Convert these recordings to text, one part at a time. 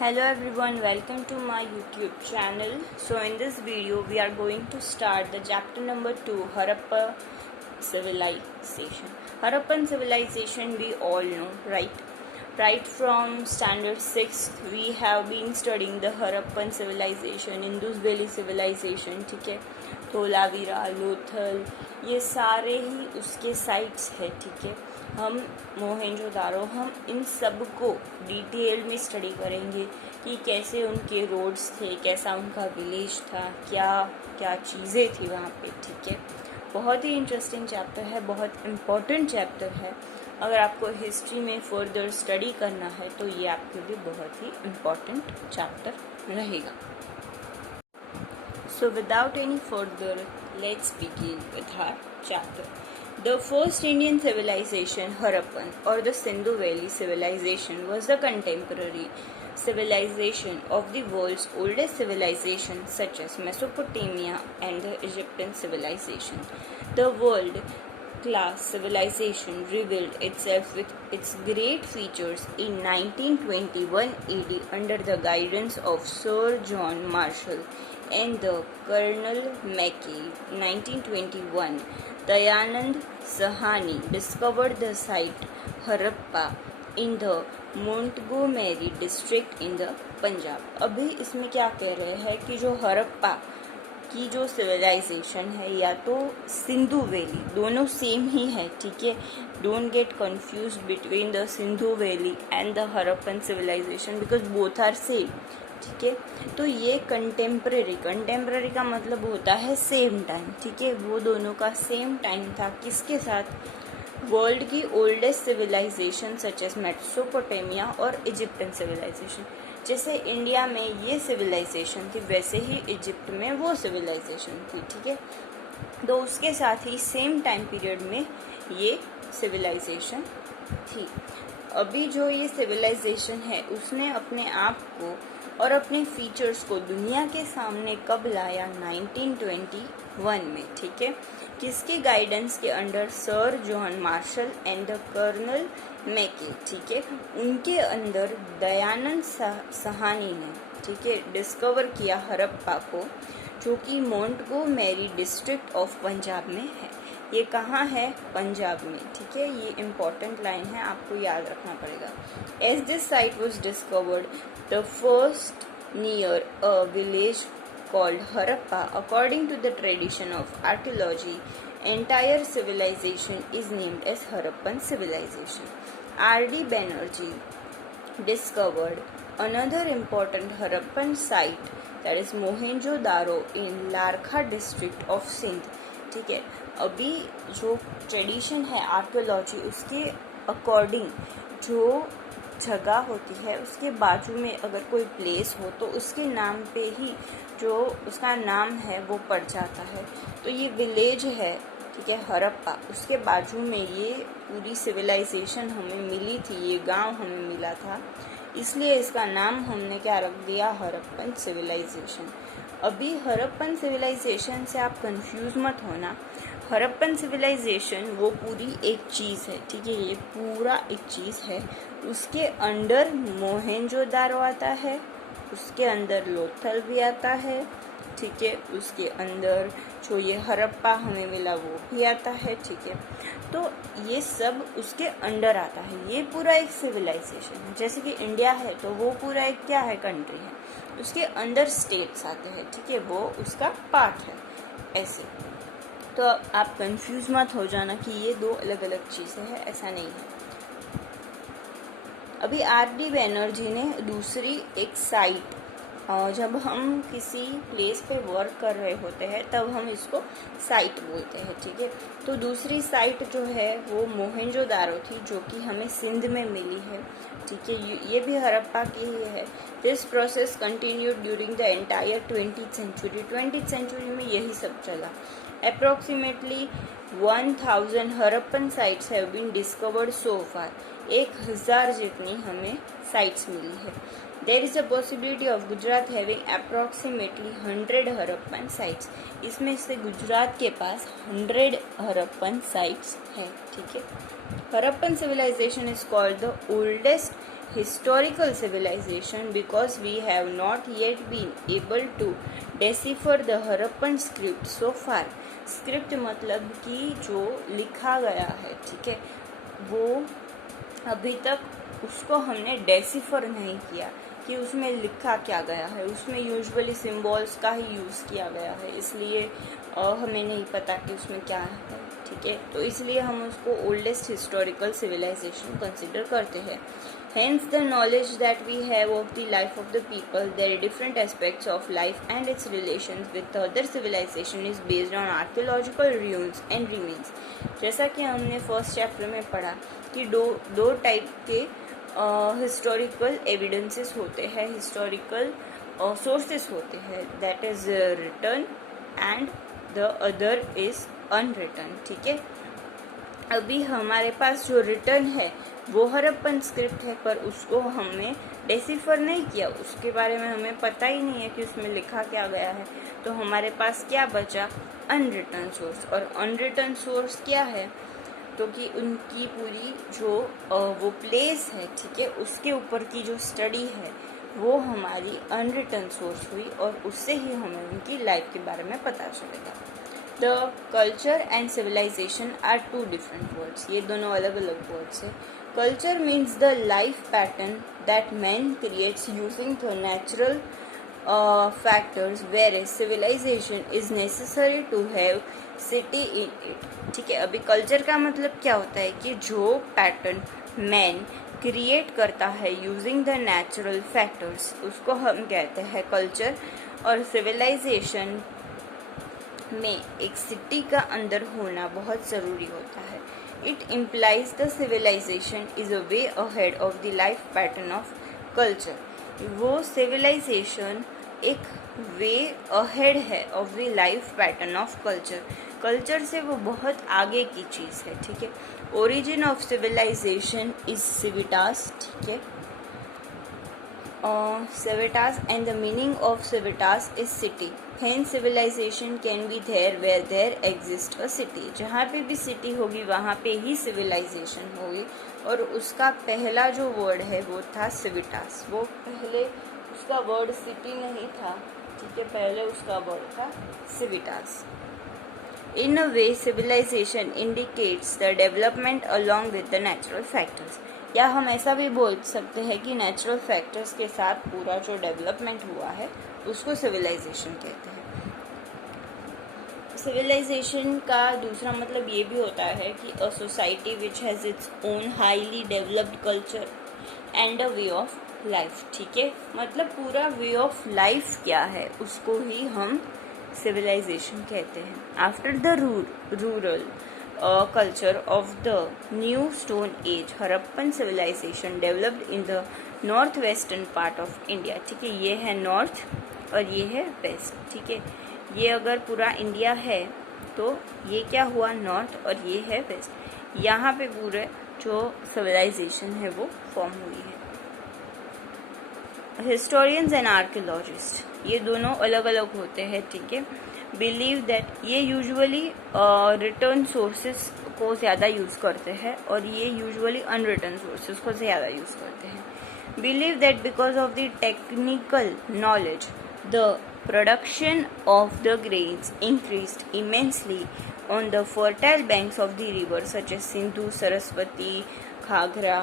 Hello everyone, welcome to my YouTube channel. So in this video we are going to start the chapter number 2, Harappa civilization. Harappan civilization we all know, right? Right from standard 6 we have been studying the Harappan civilization, Indus Valley civilization, ठीक है. धोलावीरा, लोथल, ये सारे ही उसके sites है, ठीक है. हम मोहेंजोदारो, हम इन सब को डिटेल में स्टडी करेंगे कि कैसे उनके रोड्स थे, कैसा उनका विलेज था, क्या क्या चीज़ें थी वहाँ पे, ठीक है. बहुत ही इंटरेस्टिंग चैप्टर है, बहुत इम्पोर्टेंट चैप्टर है. अगर आपको हिस्ट्री में फर्दर स्टडी करना है तो ये आपके लिए बहुत ही इम्पोर्टेंट चैप्टर रहेगा. So without any further, let's begin with our chapter. The first Indian civilization, Harappan or the Sindhu Valley civilization, was the contemporary civilization of the world's oldest civilization such as Mesopotamia and the Egyptian civilization. The world class civilization revealed itself with its great features in 1921 AD under the guidance of Sir John Marshall and the Colonel Mackay. 1921, Dayanand Sahani discovered the site Harappa in the Montgomery district in the Punjab. अभी इसमें क्या कह रहे हैं कि जो हरप्पा की जो सिविलाइजेशन है या तो सिंधु वैली, दोनों सेम ही है, ठीक है. Don't get confuse between the Sindhu valley and the Harappan civilization because both are same, ठीक है. तो ये कंटेम्प्रेरी का मतलब होता है सेम टाइम, ठीक है. वो दोनों का सेम टाइम था. किसके साथ? वर्ल्ड की oldest civilization such as Mesopotamia और इजिप्टियन सिविलाइजेशन. जैसे इंडिया में ये सिविलाइजेशन थी वैसे ही इजिप्ट में वो सिविलाइजेशन थी, ठीक है. तो उसके साथ ही सेम टाइम पीरियड में ये सिविलाइजेशन थी. अभी जो ये सिविलाइजेशन है उसने अपने आप को और अपने फीचर्स को दुनिया के सामने कब लाया? 1921 में, ठीक है. किसके गाइडेंस के under? Sir John Marshall and the colonel Mackay, ठीक है. उनके अंदर दयानंद सहानी ने, ठीक है, डिस्कवर किया हरप्पा को, जो कि मोंटगोमेरी डिस्ट्रिक्ट ऑफ पंजाब में है. ये कहाँ है? पंजाब में, ठीक है. ये इम्पॉर्टेंट लाइन है, आपको याद रखना पड़ेगा. As this site was discovered the first near a village called Harappa, according to the tradition of archaeology, entire civilization is named as Harappan civilization. R.D. Banerjee discovered another important Harappan site, that is Mohenjo-daro in Larkha district of Sindh, ठीक है. अभी जो tradition है archaeology, उसके according जो जगह होती है उसके बाजू में अगर कोई प्लेस हो तो उसके नाम पे ही जो उसका नाम है वो पड़ जाता है. तो ये विलेज है, ठीक है, हरप्पा, उसके बाजू में ये पूरी सिविलाइजेशन हमें मिली थी, ये गांव हमें मिला था, इसलिए इसका नाम हमने क्या रख दिया? हरप्पन सिविलाइजेशन. अभी हरप्पन सिविलाइजेशन से आप कंफ्यूज मत होना. हरप्पन सिविलाइजेशन वो पूरी एक चीज़ है, ठीक है. ये पूरा एक चीज़ है. उसके अंदर मोहेंजोदारो आता है, उसके अंदर लोथल भी आता है, ठीक है. उसके अंदर जो ये हरप्पा हमें मिला वो भी आता है, ठीक है. तो ये सब उसके अंदर आता है. ये पूरा एक सिविलाइजेशन है. जैसे कि इंडिया है तो वो पूरा एक क्या है? कंट्री है. उसके अंदर स्टेट्स आते हैं, ठीक है, वो उसका पार्ट है. ऐसे तो आप कंफ्यूज मत हो जाना कि ये दो अलग अलग चीज़ें हैं, ऐसा नहीं है. अभी R.D. बैनर्जी ने दूसरी एक साइट, जब हम किसी प्लेस पे वर्क कर रहे होते हैं तब हम इसको साइट बोलते हैं, ठीक है. तो दूसरी साइट जो है वो मोहेंजोदारो थी, जो कि हमें सिंध में मिली है, ठीक है. ये भी हरप्पा की ही है. This process continued during the entire 20th century. 20th century में यही सब चला. Approximately 1000 Harappan sites have been discovered so far. 1000 जितनी हमें साइट्स मिली है. There is a possibility of Gujarat having approximately 100 Harappan sites. इसमें से गुजरात के पास 100 हरप्पन साइट्स है, ठीक है. Harappan civilization is called the oldest historical civilization because we have not yet been able to decipher the Harappan script so far. Script मतलब कि जो लिखा गया है, ठीक है, वो अभी तक उसको हमने डेसिफर नहीं किया कि उसमें लिखा क्या गया है. उसमें यूजुअली सिम्बॉल्स का ही यूज़ किया गया है, इसलिए हमें नहीं पता कि उसमें क्या है, ठीक है. तो इसलिए हम उसको ओल्डेस्ट हिस्टोरिकल सिविलाइजेशन कंसिडर करते हैं. Hence, the knowledge that we have of the life of the people, their different aspects of life and its relations with other civilization is based on archaeological ruins and remains. जैसा कि हमने first chapter में पढ़ा कि दो type के historical evidences होते हैं, हिस्टोरिकल सोर्सेस होते हैं, that is written and the other is unwritten, ठीक है. अभी हमारे पास जो रिटर्न है वो हरप्पन स्क्रिप्ट है, पर उसको हमने डेसिफर नहीं किया, उसके बारे में हमें पता ही नहीं है कि उसमें लिखा क्या गया है. तो हमारे पास क्या बचा? Unwritten source. और अनरिटन सोर्स क्या है? तो कि उनकी पूरी जो वो प्लेस है, ठीक है, उसके ऊपर की जो स्टडी है वो हमारी अनरिटन सोर्स हुई और उससे ही हमें उनकी लाइफ के बारे में पता चलेगा. The culture and civilization are two different words. ये दोनों अलग अलग वर्ड्स है. Culture means the life pattern that man creates using the natural factors, whereas civilization is necessary to have city in it. ठीक है. अभी कल्चर का मतलब क्या होता है कि जो पैटर्न मैन क्रिएट करता है यूजिंग द नेचुरल फैक्टर्स, उसको हम कहते हैं कल्चर. और सिविलाइजेशन में एक सिटी का अंदर होना बहुत ज़रूरी होता है. It implies the civilization is a way ahead of the life pattern of culture. वो सिविलाइजेशन एक वे अहेड है of the life pattern of culture. Culture से वो बहुत आगे की चीज़ है, ठीक है. Origin of civilization is civitas, ठीक है. Civitas and the meaning of civitas is city. Hence civilization can be there where there exists a city. जहाँ पे भी सिटी होगी वहाँ पे ही सिविलाइजेशन होगी. और उसका पहला जो वर्ड है वो था सिविटास. वो पहले उसका वर्ड सिटी नहीं था, ठीक है, पहले उसका वर्ड था सिविटास. In a way, civilization indicates the development along with the natural factors. या हम ऐसा भी बोल सकते हैं कि नेचुरल फैक्टर्स के साथ पूरा जो डेवलपमेंट हुआ है उसको सिविलाइजेशन कहते हैं. सिविलाइजेशन का दूसरा मतलब ये भी होता है कि a society which has its own highly developed culture and a way of life. ठीक है, मतलब पूरा वे ऑफ लाइफ क्या है उसको ही हम सिविलाइजेशन कहते हैं. After the rural culture of the new stone age, Harappan civilization developed in the northwestern part of India. ठीक है, ये है नॉर्थ और ये है वेस्ट. ठीक है, ये अगर पूरा इंडिया है तो ये क्या हुआ, नॉर्थ, और ये है वेस्ट. यहाँ पे पूरे जो सिविलाइजेशन है वो फॉर्म हुई है. हिस्टोरियंस एंड आर्कियोलॉजिस्ट, ये दोनों अलग अलग होते हैं. ठीक है, बिलीव दैट ये यूजुअली रिटर्न सोर्सेस को ज़्यादा यूज़ करते हैं और ये यूजुअली अनरिटर्न सोर्सेस को ज़्यादा यूज़ करते हैं. Believe that because of the technical knowledge the production of the grains increased immensely on the fertile banks of the river such as Sindhu, Saraswati, Ghaghara,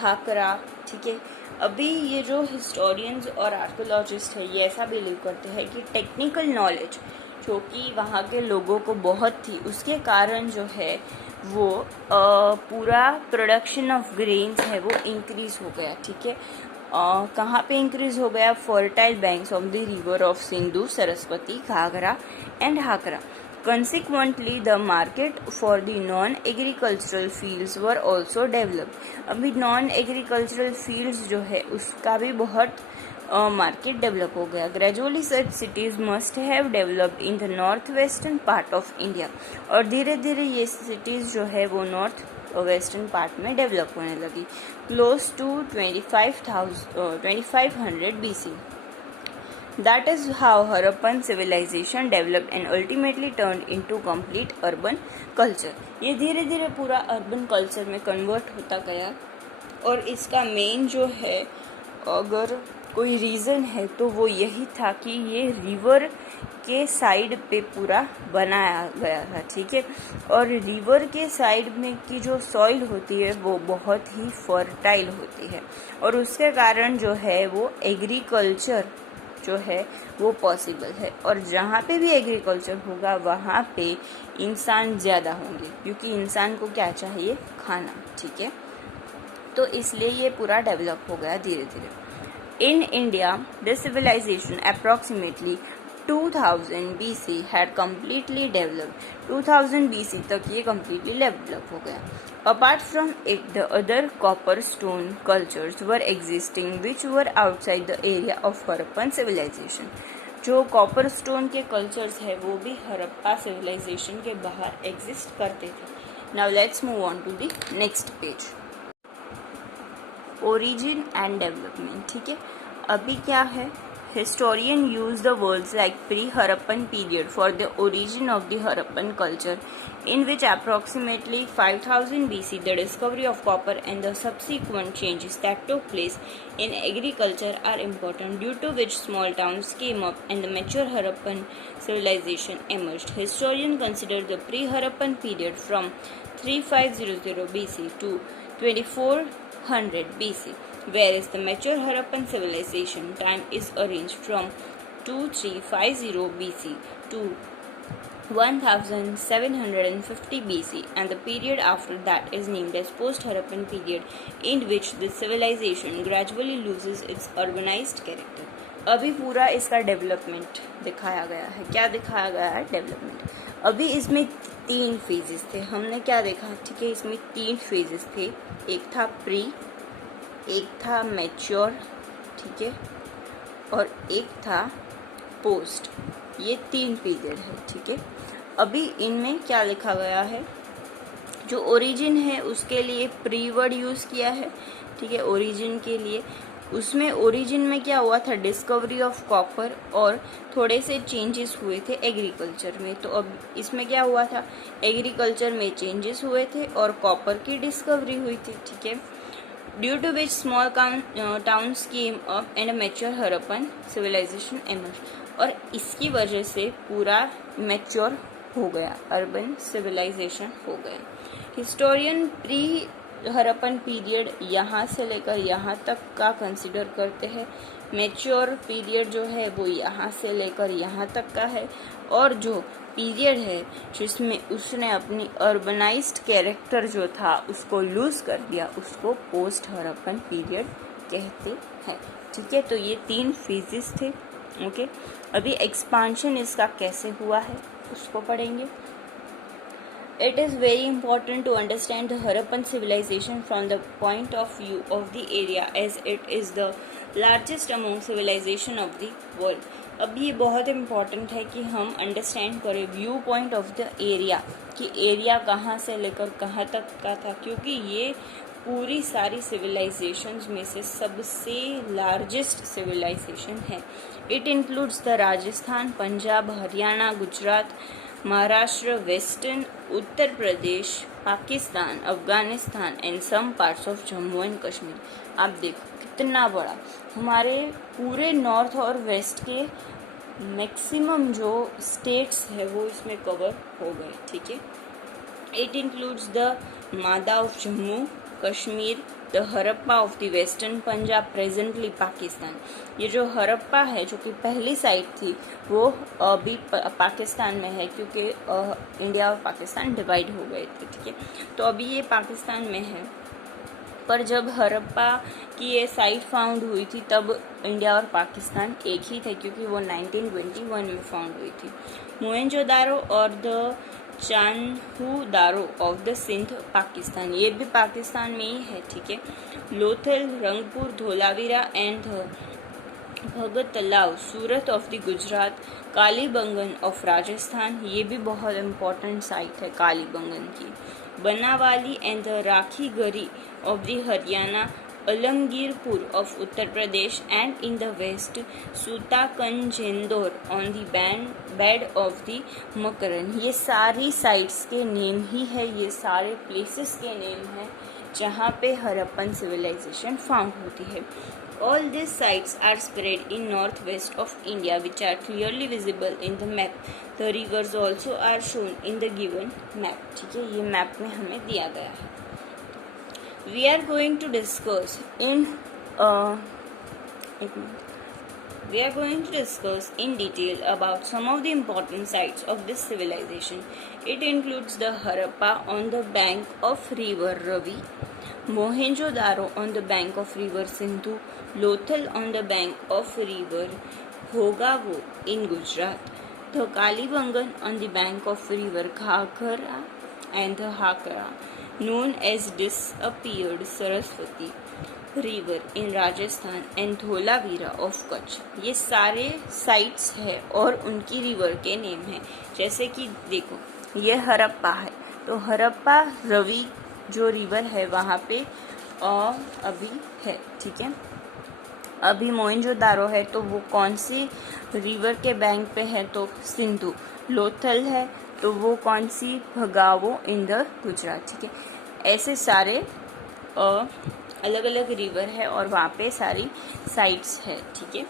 Hakra. ठीक है, अभी ये जो हिस्टोरियंस और आर्कियोलॉजिस्ट है ये ऐसा बिलीव करते हैं कि टेक्निकल नॉलेज जो कि वहाँ के लोगों को बहुत थी उसके कारण जो है वो पूरा प्रोडक्शन ऑफ ग्रेन्स है वो इंक्रीज हो गया. ठीक है, कहाँ पे इंक्रीज हो गया, fertile banks of the river of Sindhu, Saraswati, Ghaghara and Hakra. Consequently, the market for the non-agricultural fields were also developed. अभी non-agricultural fields जो है उसका भी बहुत मार्केट डेवलप हो गया. Gradually, such cities must have developed in the northwestern part of India. और धीरे धीरे ये cities जो है वो नॉर्थ वेस्टर्न पार्ट में डेवलप होने लगी. Close to 2500 BC. That is how Harappan civilization developed and ultimately turned into complete urban culture. ये धीरे धीरे पूरा अर्बन कल्चर में कन्वर्ट होता गया और इसका मेन जो है अगर कोई रीज़न है तो वो यही था कि ये रिवर के साइड पे पूरा बनाया गया था, ठीक है। और रिवर के साइड में की जो सॉइल होती है वो बहुत ही फर्टाइल होती है और उसके कारण जो है वो एग्रीकल्चर जो है वो पॉसिबल है। और जहाँ पे भी एग्रीकल्चर होगा वहाँ पे इंसान ज़्यादा होंगे क्योंकि इंसान को क्या चाहिए, खाना, ठीक है। तो इसलिए ये पूरा डेवलप हो गया धीरे धीरे। In India, this civilization approximately 2000 BC had completely developed. 2000 BC तक ये completely develop हो गया. Apart from it, the other copper stone cultures were existing which were outside the area of Harappan civilization. जो copper stone के cultures है वो भी Harappa civilisation के बाहर एग्जिस्ट करते थे। Now let's move on to the next page. Origin and development, ठीक है। अभी क्या है, historian use the words like pre Harappan period for the origin of the Harappan culture in which approximately 5000 BC the discovery of copper and the subsequent changes that took place in agriculture are important, due to which small towns came up and the mature Harappan civilization emerged. Historians consider the pre-Harappan period from 3500 BC to 2400 BC, whereas the mature Harappan civilization time is arranged from 2350 BC to 1750 BC, and the period after that is named as post-Harappan period, in which the civilization gradually loses its urbanized character. अभी पूरा इसका development दिखाया गया है। क्या दिखाया गया है? डेवलपमेंट। अभी इसमें 3 फेजेस थे। हमने क्या देखा, ठीक है, इसमें 3 फेजेस थे। एक था प्री, एक था मैच्योर, ठीक है, और एक था पोस्ट। ये 3 पीरियड है, ठीक है। अभी इनमें क्या लिखा गया है, जो ओरिजिन है उसके लिए प्री वर्ड यूज़ किया है, ठीक है, ओरिजिन के लिए। उसमें ओरिजिन में क्या हुआ था, डिस्कवरी ऑफ कॉपर और थोड़े से चेंजेस हुए थे एग्रीकल्चर में। तो अब इसमें क्या हुआ था, एग्रीकल्चर में चेंजेस हुए थे और कॉपर की डिस्कवरी हुई थी, ठीक है। Due to which small towns came up and mature Harappan civilization emerge, और इसकी वजह से पूरा मैच्योर हो गया, अर्बन सिविलाइजेशन हो गया। हिस्टोरियन प्री हरप्पन पीरियड यहाँ से लेकर यहाँ तक का कंसिडर करते हैं। मैच्योर पीरियड जो है वो यहाँ से लेकर यहाँ तक का है, और जो पीरियड है जिसमें उसने अपनी अर्बनाइज्ड कैरेक्टर जो था उसको लूज कर दिया, उसको पोस्ट हरप्पन पीरियड कहते हैं, ठीक है। तो ये 3 फेजेस थे, ओके। अभी एक्सपांशन इसका कैसे हुआ है उसको पढ़ेंगे। It is very important to understand the Harappan civilization from the point of view of the area, as it is the largest among civilization of the world. अब ये बहुत इम्पॉर्टेंट है कि हम अंडरस्टैंड करें view point of the area, कि area कहाँ से लेकर कहाँ तक का था, क्योंकि ये पूरी सारी सिविलाइजेशंस में से सबसे लार्जेस्ट सिविलाइजेशन है। It includes the Rajasthan, Punjab, Haryana, Gujarat, Maharashtra, western Uttar Pradesh, Pakistan, Afghanistan and some parts of Jammu and Kashmir. आप देखो कितना बड़ा, हमारे पूरे नॉर्थ और वेस्ट के मैक्सिमम जो स्टेट्स है वो इसमें कवर हो गए, ठीक है। इट इंक्लूड्स द मादा of Jammu Kashmir, the Harappa of the western Punjab, presently Pakistan. ये जो हरप्पा है जो कि पहली साइट थी वो अभी पाकिस्तान में है, क्योंकि इंडिया और पाकिस्तान डिवाइड हो गए थे, ठीक है। तो अभी ये पाकिस्तान में है, पर जब हरप्पा की ये साइट फाउंड हुई थी तब इंडिया और पाकिस्तान एक ही थे, क्योंकि वो 1921 में फाउंड हुई थी। मोहनजोदारो और the Chanhudaro of the Sindh, Pakistan, ये भी पाकिस्तान में ही है, ठीक है। Lothal, Rangpur, Dholavira and Bhagat Talav, Surat of the Gujarat, Kalibangan of Rajasthan, ये भी बहुत इम्पोर्टेंट साइट है कालीबंगन की। Banawali and the Rakhigarhi of the Haryana, Alamgirpur of Uttar Pradesh, and in the west Sutkagendor on the bed of the Makran. ये सारी साइट्स के नेम ही है, ये सारे प्लेसेस के नेम हैं जहाँ पे हरप्पन सिविलाइजेशन फाउंड होती है। All these sites are spread in northwest of India, which are clearly visible in the map. The rivers also are shown in the given map. ठीक है, ये मैप में हमें दिया गया है. We are going to discuss in detail about some of the important sites of this civilization. It includes the Harappa on the bank of river Ravi, Mohenjo-daro on the bank of river Sindhu, Lothal on the bank of river Bhogavo in Gujarat, the Kalibangan on the bank of river Ghaghara and the Hakara, known as disappeared Saraswati river in Rajasthan and Dholavira of Kutch. ये सारे sites है और उनकी river के name है. जैसे कि देखो, ये हरप्पा है, तो हरप्पा रवि जो रिवर है वहाँ पे अभी है. ठीक है, अभी मोहनजोदारो है, तो वो कौन सी रिवर के बैंक पे है? तो सिंधु. लोथल है, तो वो कौन सी? भगावो इन द गुजरात. ठीक है, ऐसे सारे अलग अलग रिवर है और वहाँ पे सारी साइट्स है. ठीक है,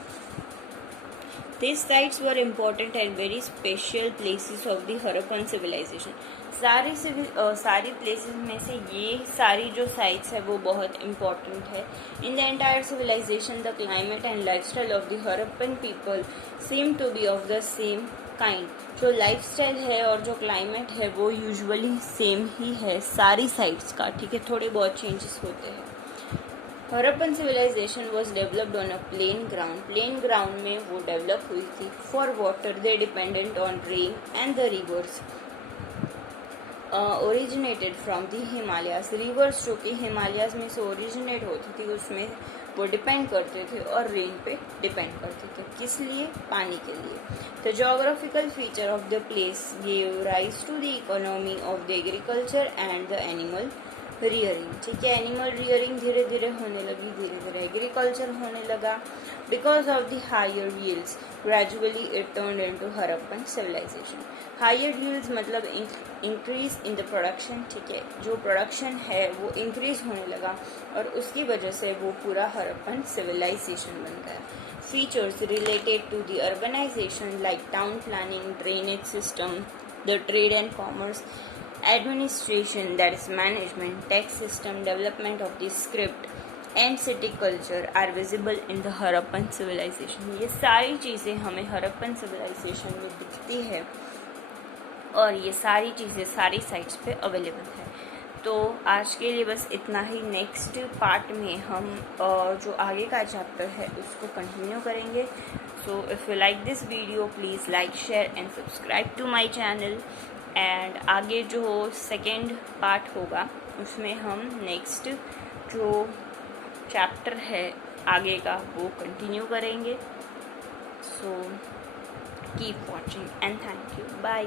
These sites were important and very special places of the Harappan civilization. सारी प्लेसेस में से ये सारी जो साइट्स है वो बहुत इम्पोर्टेंट है. In the entire civilization the climate and lifestyle of the Harappan people seem to be of the same kind. जो लाइफस्टाइल है और जो क्लाइमेट है वो यूजुअली सेम ही है सारी साइट्स का. ठीक है, थोड़े बहुत चेंजेस होते हैं. Harappan civilization was developed on a plain ground. Plain ground में वो डेवलप हुई थी. For water they dependent on rain and the rivers originated from the Himalayas. Rivers जो कि हिमालयाज में से ओरिजिनेट होती थी उसमें वो डिपेंड करते थे और रेन पे डिपेंड करते थे. किस लिए? पानी के लिए. The geographical feature of the place gave rise to the economy of the agriculture and the animal rearing. ठीक है, एनिमल रियरिंग धीरे धीरे होने लगी, धीरे धीरे एग्रीकल्चर होने लगा. Because of the higher yields gradually it turned into Harappan civilization. Higher yields मतलब इंक्रीज इन द प्रोडक्शन. ठीक है, जो प्रोडक्शन है वो इंक्रीज होने लगा और उसकी वजह से वो पूरा हरप्पन सिविलाइजेशन बन गया. Features related to the urbanization like town planning, drainage system, the trade and commerce, administration, that is management, tax system, development of the script and city culture are visible in the Harappan civilization. ये सारी चीज़ें हमें Harappan civilisation में दिखती है और ये सारी चीज़ें सारी साइट्स पे अवेलेबल है. तो आज के लिए बस इतना ही. नेक्स्ट पार्ट में हम जो आगे का चैप्टर है उसको कंटिन्यू करेंगे. So if you like this video please like, share and subscribe to my channel. And आगे जो सेकेंड पार्ट होगा उसमें हम नेक्स्ट जो चैप्टर है आगे का वो कंटिन्यू करेंगे. So keep watching and thank you. Bye.